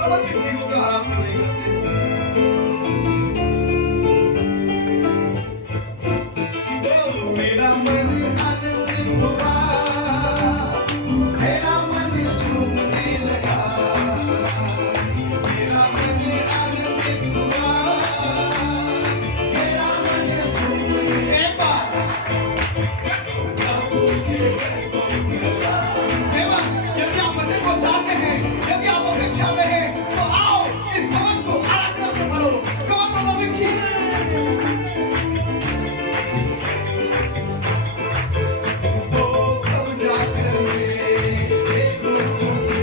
समझ इतनी हो तो आराम तो नहीं करते। तो मेरा मन आनंदित हुआ, मेरा मन झूमने लगा, मेरा मन आनंदित हुआ, मेरा मन झूमने लगा। यदि आप वचन को चाहते हैं, यदि आप अपेक्षा में हैं, तो आओ इस भवन को आराधना से भरो। Come on, brother Vicky. ओ कब जाकर मेरे दुखों से,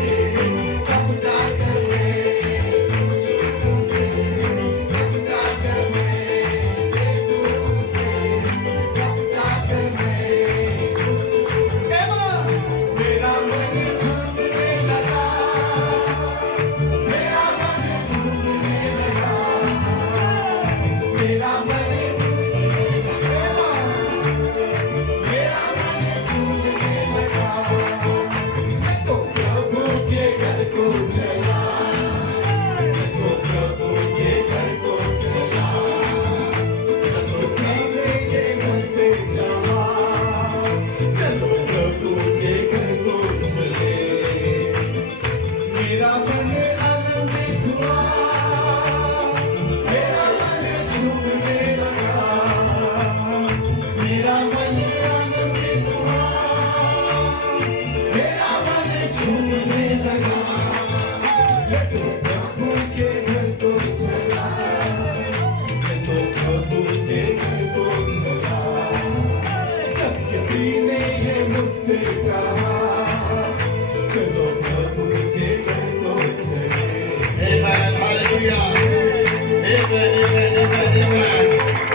कब जाकर मेरे दुखों से, कब जाकर मेरे दुखों से, कब जाकर मेरा मन झूमने लगा, मेरा मन झूमने लगा, मेरा मन झूमने लगा। मैं तो प्रभु के घर को चला, मैं तो प्रभु के घर को चला, मैं तो सीने के मस्ते जावा, चलो प्रभु के घर को चले। मेरा मन आनंदित हुआ, मेरा मन झूमने लगा, मेरा मन आनंदित हुआ, मेरा मन झूमने लगा। मैं तो प्रभु के घर को चला, मैं तो प्रभु के घर को चला, जब किसी ने ये मुझसे कहा, चलो प्रभु के घर को चले। Amen. Hallelujah. Amen. Amen. Amen. Amen.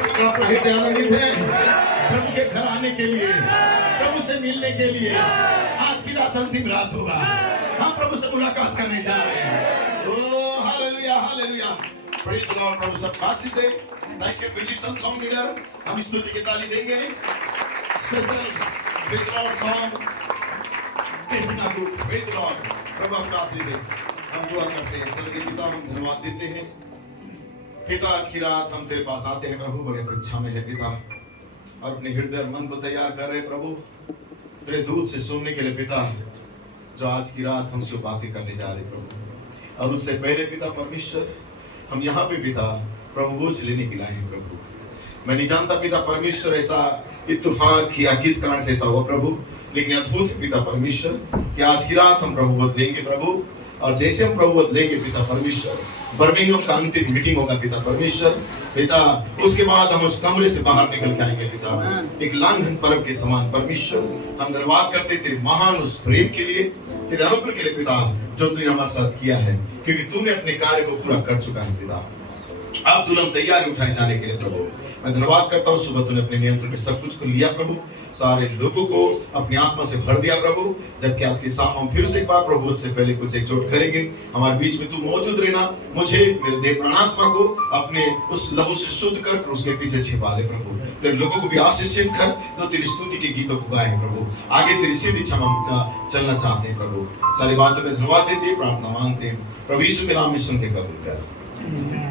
तो आप प्रभु से आनंदित हैं प्रभु के घर आने के लिए, प्रभु से मिलने के लिए। आज की रात अंतिम रात होगा, हम प्रभु से मुलाकात करने जा रहे हैं। Oh hallelujah hallelujah, praise the Lord. प्रभु सब आशीष दे। Thank you musician song leader, हम स्तुति की ताली देंगे। Special praise the Lord song Krishna group, praise the Lord. प्रभु आपका आशीष दे। हम दुआ करते हैं। स्वर्गीय पिता, हम धन्यवाद देते हैं पिता, आज की रात हम तेरे पास आते हैं प्रभु, बड़े अपेक्षा में है पिता, और अपने हृदय और मन को तैयार कर रहे हैं प्रभु तेरे दूत से सुनने के लिए पिता, जो आज की रात हमसे बातें करने जा रहे प्रभु। और उससे पहले पिता परमेश्वर, हम यहाँ पे पिता प्रभु बोझ लेने के लाए हैं प्रभु। मैं नहीं जानता पिता परमेश्वर ऐसा इत्तेफाक या किस कारण से ऐसा हुआ प्रभु, लेकिन अद्भुत है पिता परमेश्वर कि आज की रात हम प्रभु बोध लेंगे प्रभु, और जैसे हम प्रभु बोध लेंगे पिता परमेश्वर, बर्मिंघम का अंतिम मीटिंग होगा पिता परमेश्वर पिता, उसके बाद हम उस कमरे से बाहर निकल के आएंगे पिता, एक लांघन पर्व के समान परमेश्वर। हम धन्यवाद करते तेरे महान उस प्रेम के लिए, तेरे अनुग्रह के लिए पिता, जो तूने हमारे साथ किया है, क्योंकि तूने अपने कार्य को पूरा कर चुका है पिता। अब तूने तैयारी उठाए जाने के लिए प्रभु मैं धन्यवाद करता हूँ। सुबह तूने अपने नियंत्रण में सब कुछ को लिया प्रभु, सारे लोगों को अपनी आत्मा से भर दिया प्रभु। जबकि आज की शाम हम फिर से एक बार प्रभु उससे पहले कुछ एकजुट करेंगे। हमारे बीच में तू मौजूद रहना, मुझे मेरे देह प्राणात्मा को अपने उस लहू से शुद्ध कर उसके पीछे छिपा ले प्रभु। तेरे लोगों को भी आशीषित कर, तो तेरी स्तुति के गीतों को गाएं प्रभु। आगे तेरी सीधी इच्छा हम चलना चाहते हैं प्रभु। सारी बातों में धन्यवाद देते हैं, प्रार्थना मांगते हैं प्रभु यीशु के नाम में सुन के कबूल कर।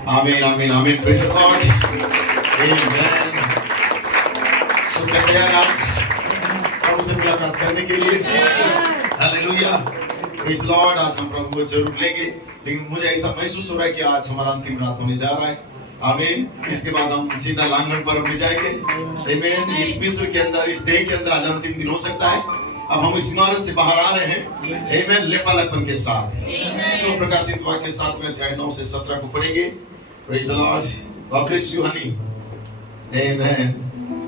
आमीन आमीन आमीन। Praise the Lord. आमीन। सो तैयार आज प्रभु से मुलाकात करने के लिए। हालेलुया। Praise the Lord. आज हम प्रभु को जरूर लेंगे, लेकिन मुझे ऐसा महसूस हो रहा है कि आज हमारा अंतिम रात होने जा रहा है। आमीन। इसके बाद हम सीधा लांघन पर्व में जाएंगे। आमीन। इस मिस्र के अंदर, इस देह के अंदर आज अंतिम दिन हो सकता है। अब हम इस इमारत से बाहर आ रहे हैं, आमीन, लेपालकपन के साथ। सो प्रकाशित वाक्य 7वें अध्याय 9 से 17 को पढ़ेंगे। Praise the Lord. God bless you Honey. आमीन।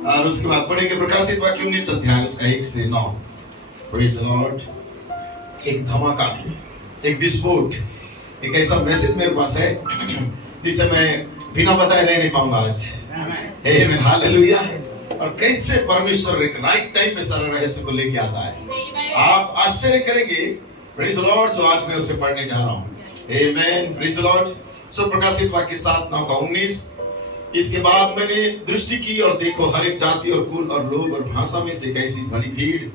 और उसके बाद पढ़ेंगे प्रकाशित वाक्य 19 अध्याय उसका 1 से 9। Praise the Lord. एक धमाका, एक विस्फोट, एक ऐसा मैसेज मेरे पास है जिसे मैं बिना बताए रह नहीं पाऊंगा आज। आमीन। हालेलुया। और कैसे परमेश्वर एक राइट टाइम पे सारा रहस्य को लेके आता है, आप आश्चर्य करेंगे। Praise the Lord. जो आज मैं उसे पढ़ने जा रहा हूँ। आमीन। Praise the Lord. सो प्रकाशित वाक्य 7:9 का 19। इसके बाद मैंने दृष्टि की और देखो, हर एक जाति और कुल और लोग और भाषा में से एक ऐसी बड़ी भीड़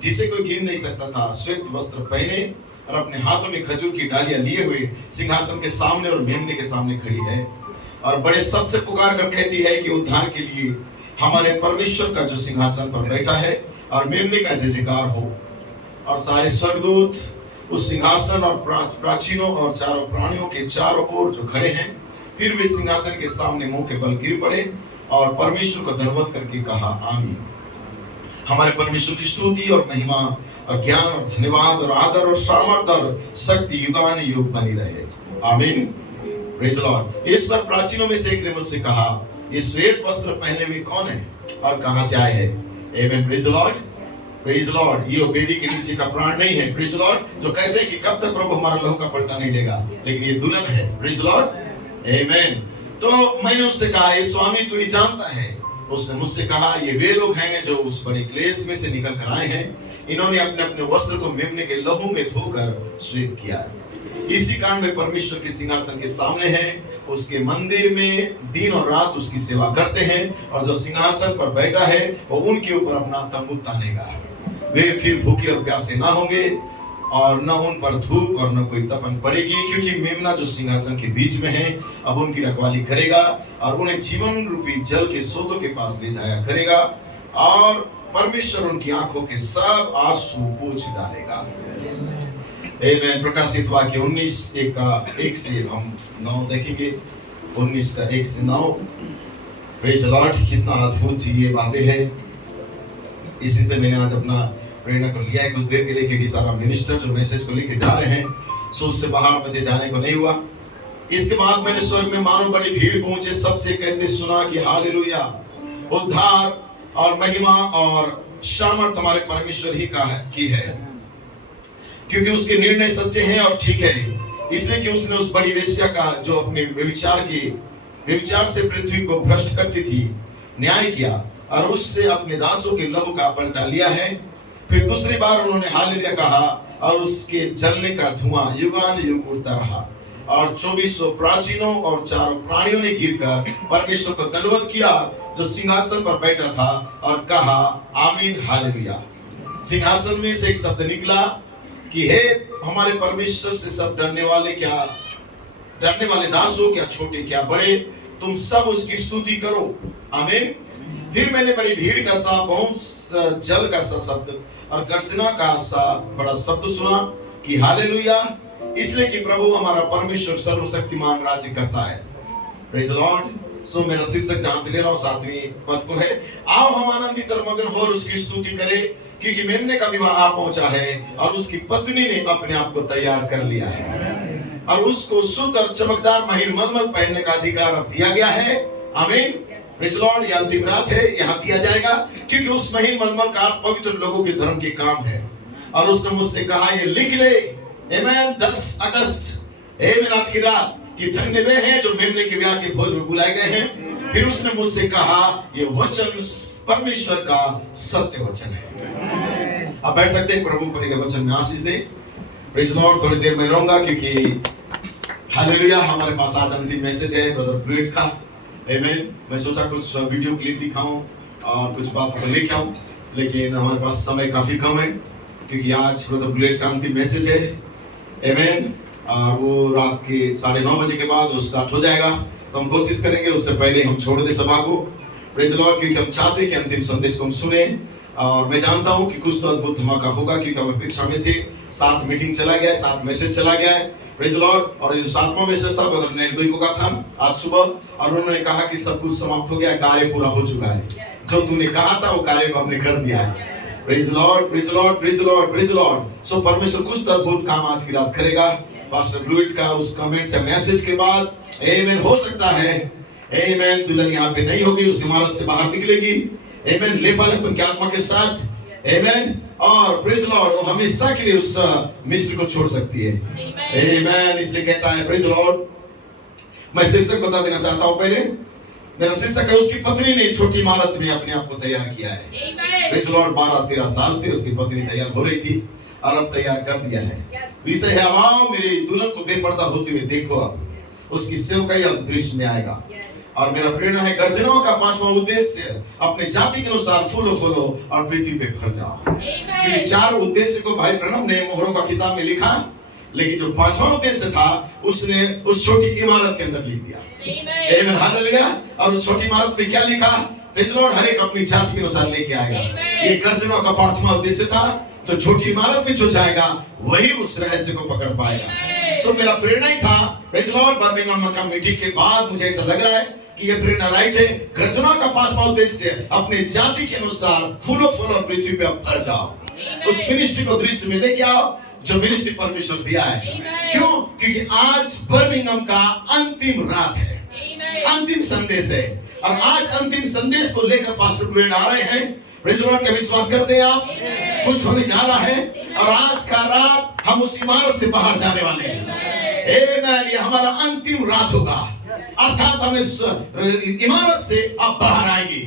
जिसे कोई गिन नहीं सकता था, श्वेत वस्त्र पहने और अपने हाथों में खजूर की डालियां लिए हुए सिंहासन के सामने और मेमने के सामने खड़ी है और बड़े शब्द से पुकार कर कहती है कि उद्धार के लिए हमारे परमेश्वर का जो सिंहासन पर बैठा है और मेमने का जय जयकार हो। और सारे स्वर्गदूत उस सिंहासन और प्राचीनों और चारों प्राणियों के चारों ओर जो खड़े हैं, फिर वे सिंहासन के सामने मुंह के बल गिर पड़े और परमेश्वर को धन्यवाद करके कहा आमीन। हमारे परमेश्वर की स्तुति और महिमा और ज्ञान और धन्यवाद और आदर और सामर्थ और शक्ति युगान युग बनी रहे, आमीन। Praise the Lord. इस पर प्राचीनों में से एक ने मुझसे कहा, ये श्वेत वस्त्र पहने हुए कौन है और कहां से आए हैं? आमीन। Praise the Lord, praise the Lord. ये वेदी के नीचे का प्राण नहीं है, प्रेज द लॉर्ड, जो कहते हैं कि कब तक प्रभु हमारा लहू का पलटा नहीं लेगा, लेकिन ये दुल्हन है, प्रेज द लॉर्ड, आमीन। तो मैंने उससे कहा, ये स्वामी तू ही जानता है। उसने मुझसे कहा, ये वे लोग हैं जो उस बड़े क्लेश में से निकल कर आए हैं, इन्होंने अपने अपने वस्त्र को मेमने के लहू में धोकर श्वेत किया है। इसी कारण वे परमेश्वर के सिंहासन के सामने हैं, उसके मंदिर में दिन और रात उसकी सेवा करते हैं और जो सिंहासन पर बैठा है वो उनके ऊपर अपना तंबू तानेगा। वे फिर भूखे और प्यासे ना होंगे और न उन पर धूप और न कोई तपन पड़ेगी, क्योंकि मेमना जो सिंहासन के बीच में है अब उनकी रखवाली करेगा और उन्हें जीवन रूपी जल के सोतों के पास ले जाया करेगा और परमेश्वर उनकी आंखों के सब आंसू पोंछ डालेगा। आमीन। प्रकाशित वाक्य 19:1 से हम 9 देखेंगे, 19:1-9। Praise the Lord. कितना अद्भुत ये बातें हैं। इसी से मैंने आज अपना प्रेरणा को लिया है कुछ देर के लिए, क्योंकि सारा मिनिस्टर जो मैसेज को लेके जा रहे हैं सो उससे बाहर मुझे जाने को नहीं हुआ। इसके बाद मैंने स्वर्ग में मानो बड़ी भीड़ को ऊंचे सबसे कहते सुना कि हालेलुया, उद्धार और महिमा और सामर्थ हमारे परमेश्वर ही की है, क्योंकि उसके निर्णय सच्चे हैं और ठीक है। इसलिए कि उसने उस बड़ी वेश्या का जो अपने व्यभिचार से पृथ्वी को भ्रष्ट करती थी न्याय किया और उससे अपने दासों के लहू का पलटा लिया है। फिर दूसरी बार उन्होंने हालेलुया कहा और उसके जलने का धुआं युगान युग उड़ता रहा और 2400 प्राचीनों और चारों प्राणियों ने गिरकर परमेश्वर को धन्यवाद किया जो सिंहासन पर बैठा था और कहा आमीन हालेलुया। सिंहासन में से एक शब्द निकला कि हे हमारे परमेश्वर से सब डरने वाले दासों, क्या छोटे क्या बड़े, तुम सब उसकी स्तुति करो, आमीन। फिर मैंने बड़ी भीड़ का सा, बहुत जल का सा शब्द और गर्जना का सा बड़ा शब्द सुना कि हालेलुया, इसलिए कि प्रभु हमारा परमेश्वर सर्वशक्तिमान राज्य करता है। Praise the Lord. सो मेरा शीर्षक जहां से ले रहा हूं 7वीं पद को है, आओ हम आनंदित और मगन हो उसकी स्तुति करें, क्योंकि मेमने का विवाह आ पहुंचा है और उसकी पत्नी ने अपने आप को तैयार कर लिया है और उसको शुद्ध और चमकदार महीन मलमल पहनने का अधिकार अब दिया गया है, आमीन। Praise the Lord. ये अंतिम रात है, यहाँ दिया जाएगा, क्योंकि उस महीन मलमल का पवित्र लोगों के धर्म के काम है। और उसने मुझसे कहा ये लिख ले, आमीन, 10 अगस्त, आमीन, आज की रात कि धन्य वे हैं जो मेमने के ब्याह के भोज में बुलाए गए हैं। फिर उसने मुझसे कहा ये वचन परमेश्वर का सत्य वचन है। अब बैठ सकते हैं, प्रभु के वचन में आशीष दे। Praise the Lord. थोड़ी देर में रहूंगा क्योंकि हालेलुया हमारे पास आज अंतिम मैसेज है ब्रदर ब्लूइट का, आमीन। मैं सोचा कुछ वीडियो क्लिप दिखाऊं और कुछ बातों को लेके आऊं, लेकिन हमारे पास समय काफी कम है क्योंकि आज ब्रदर ब्लूइट का अंतिम मैसेज है, आमीन। और वो रात के 9:30 बजे के बाद वो स्टार्ट हो जाएगा, तो हम कोशिश करेंगे उससे पहले हम छोड़ दे सभा को। Praise the Lord. क्योंकि हम चाहते हैं कि अंतिम संदेश को हम सुने और मैं जानता हूं कि कुछ तो अद्भुत धमाका होगा, क्योंकि हम अपेक्षा में थे। 7 मीटिंग चला गया है, 7 मैसेज चला गया है, प्रेज द लॉर्ड। और जो 7वां मैसेज था ब्रदर नेटबुई को का था आज सुबह, और उन्होंने कहा कि सब कुछ समाप्त हो गया, कार्य पूरा हो चुका है, जो तूने कहा था वो कार्य को हमने कर दिया है। Praise the Lord, praise the Lord, praise the Lord, praise the Lord. So परमेश्वर कुछ तो अद्भुत काम आज की रात करेगा। पास्टर ब्लूइट का उस कमेंट से मैसेज के बाद आमीन, हो सकता है आमीन दुल्हन यहाँ पे नहीं होगी, उस इमारत से बाहर निकलेगी, आमीन, लेपालकपन की आत्मा के साथ, आमीन। और प्रेज द लॉर्ड वो हमेशा के लिए उस मिस्र को छोड़ सकती है, आमीन। इसलिए कहता है प्रेज द लॉर्ड। मैं शीर्षक बता देना चाहता हूँ पहले। मेरा शीर्षक है उसकी पत्नी ने छोटी इमारत में अपने आप को तैयार किया है। Praise the Lord. 12-13 साल से उसकी पत्नी तैयार हो रही थी और अब तैयार कर दिया है। विषय है अब आओ मेरी दुल्हन को बेपर्दा होते हुए देखो, अब उसकी सेवकाई अब दृश्य में आएगा। और मेरा प्रेरणा है गर्जनाओं का 5वां उद्देश्य अपने जाति के अनुसार फूलो और पृथ्वी पे भर जाओ। क्योंकि 4 उद्देश्य को भाई प्रणव ने मोहरों का किताब में लिखा लेकिन जो पांचवा उद्देश्य था उसने उस छोटी इमारत के अंदर लिख दिया। आमीन, हालेलुया। और उस छोटी इमारत में क्या लिखा? प्रेज़ द लॉर्ड, हर एक अपनी जाति के अनुसार लेके आएगा। ये गर्जनों का पांचवा उद्देश्य था। तो छोटी इमारत में जो जाएगा वही उस रहस्य को पकड़ पाएगा। सो मेरा प्रेरणा ही था, प्रेज़ द लॉर्ड, बर्मिंघम का मीटिंग के बाद मुझे ऐसा लग रहा है कि ये प्रेरणा राइट है। गर्जना का पांचवा उद्देश्य अपने जाति के अनुसार फूलों फूलों पृथ्वी पे भर जाओ। उस मिनिस्ट्री को दृश्य में लेके आओ जो मिनिस्ट्री परमेश्वर दिया है। क्यों? क्योंकि आज बर्मिंघम का अंतिम रात है, अंतिम संदेश है। और आज अंतिम संदेश को लेकर पास्टर ब्लेड आ रहे हैं। प्रेज़ द लॉर्ड, क्या विश्वास करते हैं आप? कुछ होने जा रहा है और आज का रात हम उस इमारत से बाहर जाने वाले हैं। आमीन, ये हमारा अंतिम रात होगा। अर्थात हम इस इमारत से अब बाहर आएंगे,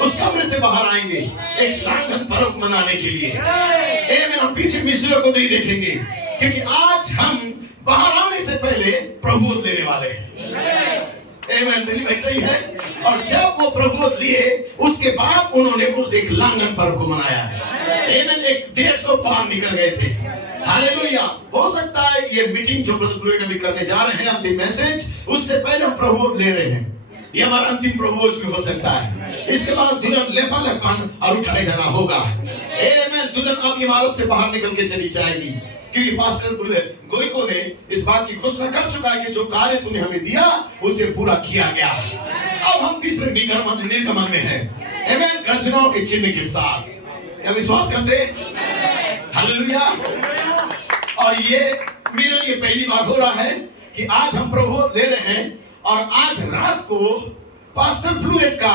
उस कमरे से बाहर आएंगे एक लांघन पर्व मनाने के लिए। आमीन, हम पीछे मिस्रियों को नहीं देखेंगे क्योंकि आज हम बाहर आने से पहले प्रभुत्व लेने वाले हैं। आमीन, दिलीप भाई सही है। और जब वो प्रभुत्व लिए उसके बाद उन्होंने उस एक लांघन पर्व को मनाया। आमीन, एक देश को पार निकल गए थे। हालेलुया। हो सकता है ये मीटिंग जो ब्रदर ब्लूइड अभी करने जा रहे हैं, अंतिम मैसेज, उससे पहले हम प्रभुत्व ले रहे हैं। ये हमारा अंतिम प्रभुत्व भी हो सकता है। इसके बाद दुल्हन लेपालकपन और उठाए जाना होगा। आमीन, दुल्हन अब इमारत से बाहर निकल के चली जाएगी क्योंकि पास्टर गोइको ने इस बात की घोषणा कर चुका है कि जो कार्य तूने हमें दिया उसे पूरा किया गया। अब हम तीसरे निर्गमन में हैं। आमीन, गर्जनाओं के चिन्ह के साथ। क्या विश्वास करते? हालेलुया। और ये मेरे लिए पहली बार हो रहा है कि आज हम प्रभुत्व ले रहे हैं और आज रात को पास्टर ब्लूइड का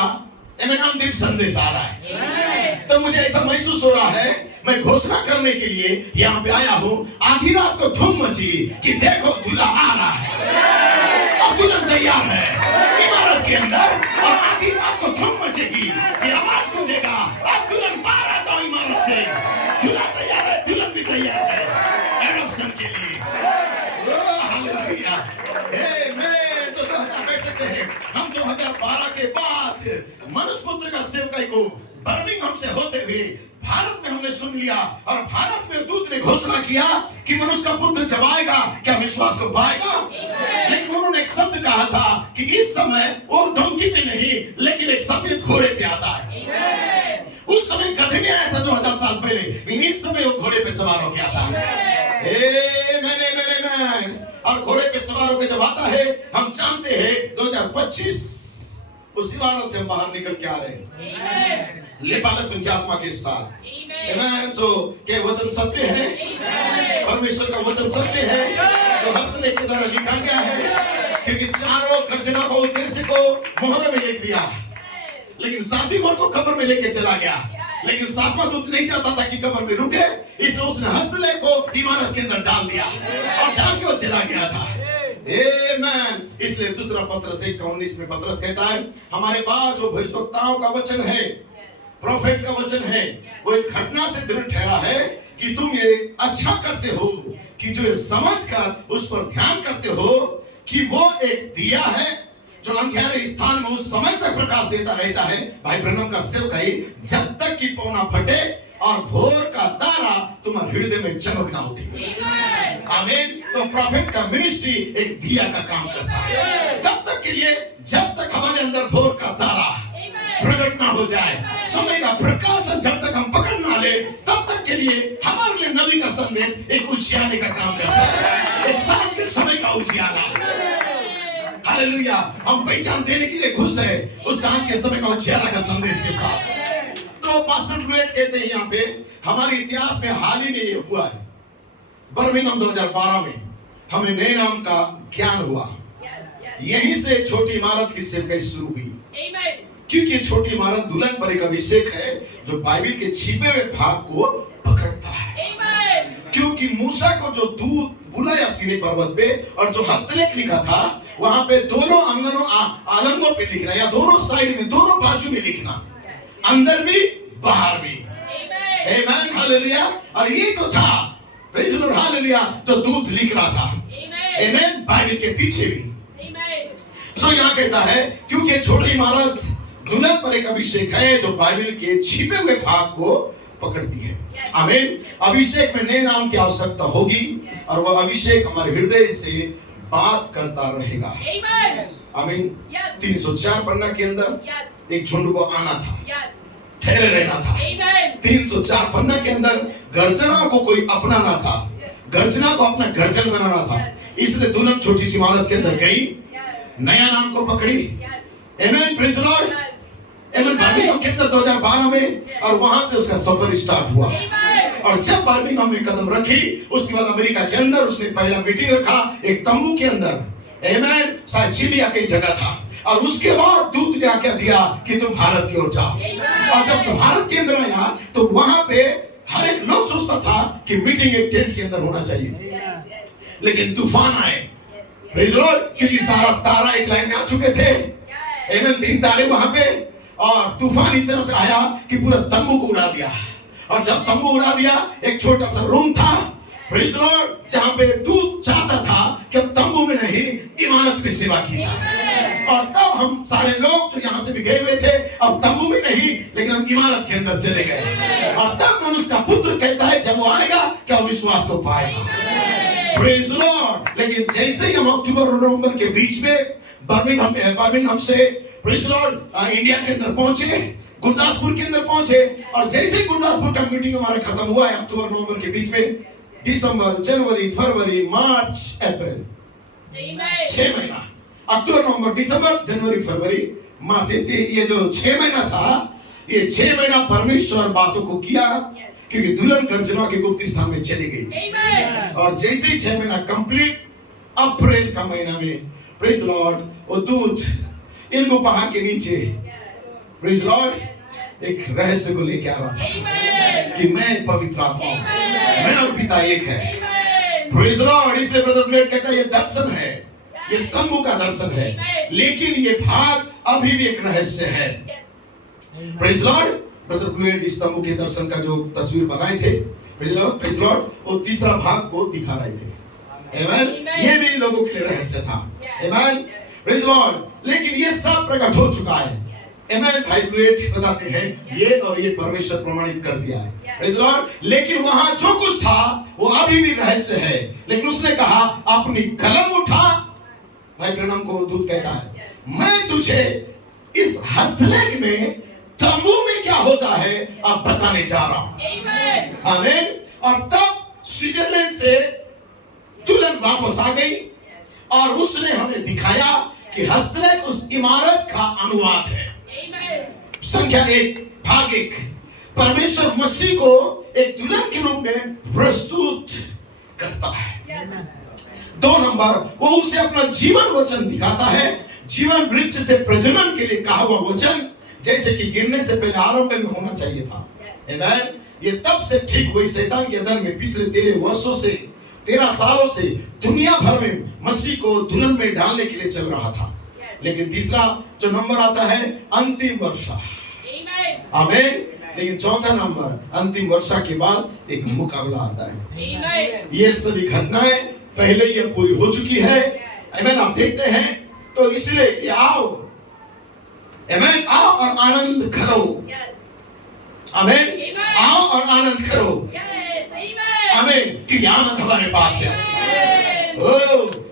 अंतिम संदेश आ रहा है। तो मुझे ऐसा महसूस हो रहा है मैं घोषणा करने के लिए यहाँ पे आया हूँ। आधी रात को धूम मची कि देखो दूल्हा आ रहा है। अब दुल्हन तैयार है इमारत के अंदर और आधी रात को धूम मचेगी कि आवाज गूंजेगा, अब दुल्हन बाहर आ जाओ इमारत से। दूल्हा तैयार है, दुल्हन भी तैयार है एडॉप्शन के लिए। हालेलुया। आमीन। तो 2000 बैठ सकते हैं हम 2012 के बाद मनुष्य पुत्र का सेवकाई को बर्मिंघम से होते हुए भारत में हमने सुन लिया और भारत में दूत ने घोषणा किया कि मनुष्य का पुत्र जब आएगा क्या विश्वास को पाएगा। लेकिन उन्होंने एक शब्द कहा था कि इस समय वो डोंकी पे नहीं लेकिन एक सफेद घोड़े पे आता है। उस समय गधे में आया था 2000 साल पहले, लेकिन इस समय वो घोड़े पे सवार होकर आता है। मैंने और घोड़े पे सवार होकर जब आता है हम जानते हैं 2025 उस इमारत से हम बाहर निकल के आ रहे हैं लेपालकपन की आत्मा के साथ। आमीन। सो क्या वचन सत्य है? परमेश्वर का वचन सत्य है जो हस्तलेख के द्वारा लिखा गया है। क्योंकि चारों गर्जना को उद्देश्य को मोहर में लिख दिया, लेकिन सातवीं मोहर को कब्र में लेके चला गया। लेकिन सातवां दूत नहीं चाहता था कि कब्र में रुके, इसलिए उसने हस्तलेख को इमारत के अंदर डाल दिया और डाल के वो चला गया था। आमीन। इसलिए दूसरा पत्रस 1:19 में पत्रस कहता है हमारे पास जो भविष्यवक्ताओं का वचन है, प्रोफेट का वचन है, वो इस घटना से दृढ़ ठहरा है कि तुम ये अच्छा करते हो कि जो ये समझकर उस पर ध्यान करते हो कि वो एक दिया है जो अंधेरे स्थान में उस समय तक प्रकाश देता रहता है। भाई ब्रह्म का सेवकाई जब तक कि पौना फटे और भोर का तारा तुम्हारे हृदय में चमक ना उठे। आमीन। तो प्रोफेट का मिनिस्ट्री एक दिया का काम करता है। कब तक के लिए? जब तक हमारे अंदर भोर का तारा प्रकट ना हो जाए, समय का प्रकाश जब तक हम पकड़ ना ले, तब तक के लिए हमारे लिए नबी का संदेश एक उजियाले का काम करता है, एक सांझ के समय का उजियाला। हालेलुया। हम पहचान देने के लिए खुश है उस सांझ के समय का उजियाला का संदेश के साथ। तो पास्टर ब्लूइड कहते हैं यहाँ पे हमारे इतिहास में हाल ही में ये हुआ है। बर्मिंघम 2012 में हमें नए नाम का ज्ञान हुआ। यहीं से छोटी इमारत की सेवकाई शुरू हुई। क्योंकि छोटी इमारत दुल्हन पर एक अभिषेक है जो बाइबल के छिपे हुए भाग को पकड़ता है। क्योंकि मूसा को जो दूत बुलाया सीने पर्वत पे और जो हस्तलेख लिखा था वहां पे दोनों आंगनों आलंगों पे लिखना या दोनों साइड में दोनों बाजू में लिखना, अंदर भी बाहर भी। आमीन। हालेलुया। और ये तो था प्रेज़ द लॉर्ड हालेलुया जो दूत लिख रहा था। आमीन। बाइबल के पीछे भी। सो यहाँ कहता है क्योंकि छोटी इमारत दुल्हन पर एक अभिषेक है जो बाइबल के छिपे हुए भाग को पकड़ती है। आमीन। अभिषेक में नए नाम की आवश्यकता होगी और वो अभिषेक हमारे हृदय से बात करता रहेगा। आमीन। 304 पन्ना के अंदर एक झुंड को आना था, ठहरे रहना था। 304 पन्ना के अंदर गर्जना को कोई अपनाना था, गर्जना को अपना गर्जन बनाना था। इसलिए दुल्हन छोटी सी इमारत के अंदर गई, नया नाम को पकड़ी। आमीन, प्रेज़ द लॉर्ड। आमीन। बर्मिंघम के अंदर 2012 में, और वहां से उसका सफर स्टार्ट हुआ। और जब बर्मिंघम में कदम रखी, उसके बाद अमेरिका के अंदर उसने पहला मीटिंग रखा एक तंबू के अंदर। आमीन। शायद चिलिया की जगह था। और उसके बाद दूत ने आज्ञा दिया कि तुम भारत की ओर जाओ। और जब तुम भारत के अंदर आया तो वहां पे हर एक लोग सोचता था कि मीटिंग एक टेंट के अंदर होना चाहिए, लेकिन तूफान आए। Praise the Lord. क्योंकि सारा तारा एक लाइन में आ चुके थे। आमीन। 3 तारे वहां पे, और तूफान इतना आया कि पूरा तंबू को उड़ा दिया। और जब तंबू उड़ा दिया, एक छोटा सा रूम था, प्रेज़ द लॉर्ड, जहां पे दूत चाहता था कि अब तंबू में नहीं, इमारत में सेवा की जाए। और तब हम सारे लोग जो यहाँ से भी गए हुए थे, अब तंबू में नहीं, लेकिन हम इमारत के अंदर चले गए। और तब मनुष्य का पुत्र कहता है जब वो आएगा क्या विश्वास को पाएगा। Praise the Lord. लेकिन जैसे ही हम अक्टूबर और नवंबर के बीच में बर्मिंघम से प्रेज़ द लॉर्ड इंडिया के अंदर पहुंचे, गुरदासपुर के अंदर पहुंचे। और जैसे ही गुरदासपुर का मीटिंग हमारा खत्म हुआ है अक्टूबर नवंबर के बीच में, दिसंबर, जनवरी, फरवरी, मार्च, अप्रैल, 6 महीना, अक्टूबर, नवंबर, दिसंबर, जनवरी, फरवरी, मार्च, ये जो 6 महीना था, ये 6 महीना परमेश्वर बातों को किया, क्योंकि दुल्हन गर्जना के गुप्त स्थान में चली गई। और जैसे ही 6 महीना कंप्लीट, अप्रैल का महीना में, प्रेज़ द लॉर्ड, वो दूत इनको पहाड़ के नीचे, प्रेज़ द लॉर्ड, एक रहस्य को लेके आ रहा था कि मैं पवित्र आत्मा हूं, मैं और पिता एक है। Praise the Lord. इसलिए ब्रदर ब्लेड कहता है ये दर्शन है, ये तंबू का दर्शन है, लेकिन ये भाग अभी भी एक रहस्य है। Praise the Lord. Brother blade इस तंबू के दर्शन का जो तस्वीर बनाए थे, praise the Lord, praise the Lord, वो तीसरा भाग को दिखा रहे थे। आमीन। ये भी लोगों के लिए रहस्य था। आमीन, प्रेज़ द लॉर्ड। लेकिन ये सब प्रकट हो चुका है। आमीन। भाई ब्लेड बताते हैं ये और ये परमेश्वर प्रमाणित कर दिया है। Praise the Lord. लेकिन वहां जो कुछ था वो अभी भी रहस्य है। लेकिन उसने कहा अपनी कलम उठा। भाई प्रणम को दूत कहता है मैं तुझे इस हस्तलेख में तंबू में क्या होता है अब बताने जा रहा हूं। आमीन। और तब स्विट्जरलैंड से दुल्हन वापस आ गई और उसने हमें दिखाया कि हस्तलेख उस इमारत का अनुवाद है। संख्या 1 भाग 1 परमेश्वर मसीह को एक दुल्हन के रूप में प्रस्तुत करता है। 2 नंबर, वो उसे अपना जीवन वचन दिखाता है, जीवन वृक्ष से प्रजनन के लिए कहा हुआ वचन, जैसे कि गिरने से पहले आरंभ में होना चाहिए था। आमीन। ये तब से ठीक वही शैतान के दल में पिछले 13 सालों से दुनिया भर में मसीह को दुल्हन में डालने के लिए चल रहा था। लेकिन तीसरा जो नंबर आता है अंतिम वर्षा। आमीन। लेकिन चौथा नंबर अंतिम वर्षा के बाद एक मुकाबला आता है। ये सभी घटनाएं पहले ये पूरी हो चुकी है। आमीन। आप देखते हैं तो इसलिए ये आओ, आमीन, आओ और आनंद करो। आमीन। आओ और आनंद करो। आमीन। क्योंकि आनंद हमारे पास है।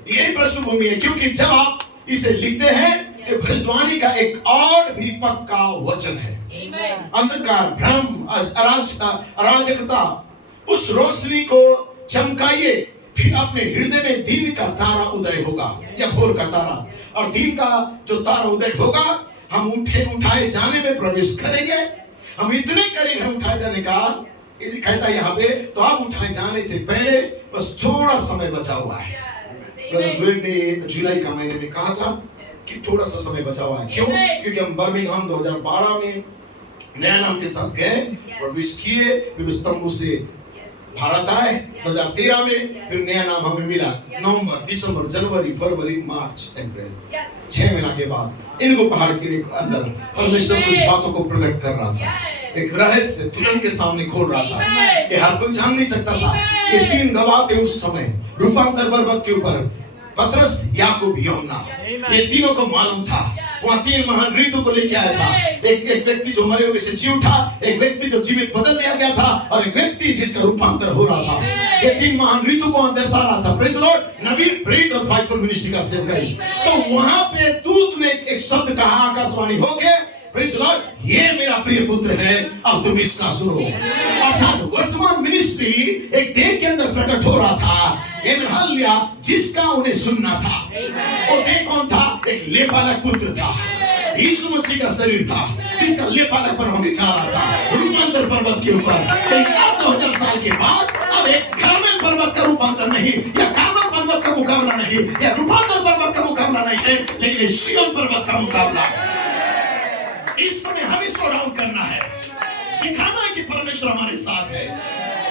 यही पृष्ठभूमि है, क्योंकि जब आप इसे लिखते हैं तो भविष्यवाणी का एक और भी पक्का वचन है। अंधकार, भ्रम, अराजकता, उस रोशनी को चमकाइए, फिर अपने हृदय में दिन का तारा उदय होगा या भोर का तारा। और दिन का जो तारा उदय होगा, हम उठाए जाने में प्रवेश करेंगे। हम इतने करीब हैं उठाए जाने का, कहता है यहाँ पे, तो आप उठाए जाने से पहले बस थोड़ा समय बचा हुआ है। ब्रदर ब्लेड ने जुलाई का महीने में कहा था कि थोड़ा सा समय बचा हुआ है। क्यों? क्योंकि हम बर्मिंघम 2012 में नया नाम के साथ गए, प्रवेश किए, फिर उस तंबू से भारत आए। 2013 में फिर नया नाम हमें मिला। नवंबर, दिसंबर, जनवरी, फरवरी, मार्च, अप्रैल, 6 महीना के बाद इनको पहाड़ के अंदर परमेश्वर कुछ बातों को प्रकट कर रहा था, एक रहस्य दुल्हन के सामने खोल रहा था। ये हर कोई जान नहीं सकता था। ये 3 गवाह थे उस समय रूपांतर पर्वत के ऊपर, पतरस, याकूब, यूहन्ना। ये तीनों को मालूम था वहां 3 महान ऋतु को लेके आया था। एक व्यक्ति जो मरे हुए से जी उठा, एक व्यक्ति जो जीवित बदल लिया गया था, और एक व्यक्ति जिसका रूपांतर हो रहा था। ये 3 महान ऋतु को दर्शा रहा था। प्रेज़ द लॉर्ड, नबी, प्रेरित और फाइटफुल मिनिस्ट्री का सेवकाई। तो वहां पे दूत ने एक शब्द कहा आकाशवाणी होके, प्रेज़ द लॉर्ड, ये मेरा प्रिय पुत्र है, अब तुम इसका सुनो। अर्थात वर्तमान मिनिस्ट्री एक देह के अंदर प्रकट हो रहा था, हालेलुया, जिसका उन्हें सुनना था। वो देह कौन था? एक लेपालक पुत्र था, यीशु मसीह का शरीर था, जिसका लेपालकपन होने जा रहा था रूपांतर पर्वत के ऊपर। लेकिन अब 2000 साल के बाद अब एक कार्मेल पर्वत का रूपांतर नहीं, या कार्मेल पर्वत का मुकाबला नहीं, या रूपांतर पर्वत का मुकाबला नहीं है, लेकिन ये सिय्योन पर्वत का मुकाबला। इस समय हमें स्लो डाउन करना है, दिखाना है कि परमेश्वर हमारे साथ है।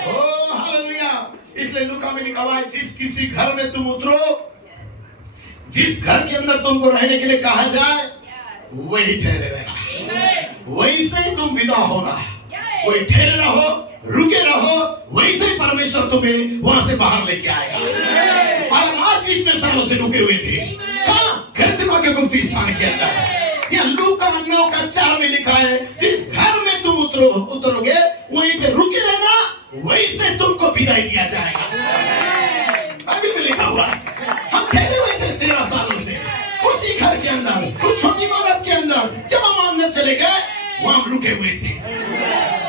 ओ हालेलुया। इसलिए लूका में लिखा हुआ है, जिस किसी घर में तुम उतरो, जिस घर के अंदर तुमको रहने के लिए कहा जाए, वही ठहरे रहना, वहीं से तुम विदा होना, वही ठहरे रहो, रुके रहो, वहीं से परमेश्वर तुम्हें वहां से बाहर लेके आएगा। और हम आज इतने सालों से रुके हुए थे कहाँ? गर्जना के गुप्त स्थान के अंदर। या लूका 9:4 में लिखा है, जिस घर में तुम उतरोगे वहीं पे रुके रहना, वहीं से तुमको विदाई दिया जाएगा। बाइबल में लिखा हुआ है। हम ठहरे हुए थे 13 सालों से उसी घर के अंदर, उस छोटी इमारत के अंदर। जब हम अंदर चले गए, वहां हम रुके हुए थे,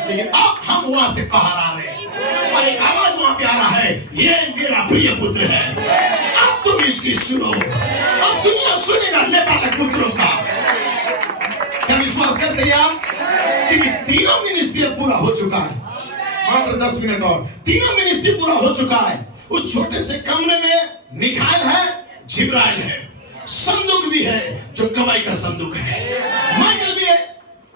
लेकिन अब हम वहां से बाहर आ रहे हैं, और एक आवाज वहां पे आ रहा है, ये मेरा प्रिय पुत्र है, अब तुम इसकी सुनो। अब दुनिया सुनेगा लेपालक पुत्रों का। क्या विश्वास करते हैं आप कि तीनों मिनिस्ट्री पूरा हो चुका है? मात्र 10 मिनट और, तीनों मिनिस्ट्री पूरा हो चुका है। उस छोटे से कमरे में मिखाएल है, जिब्राइल है, संदूक भी है जो गवाही का संदूक है, माइकल भी है,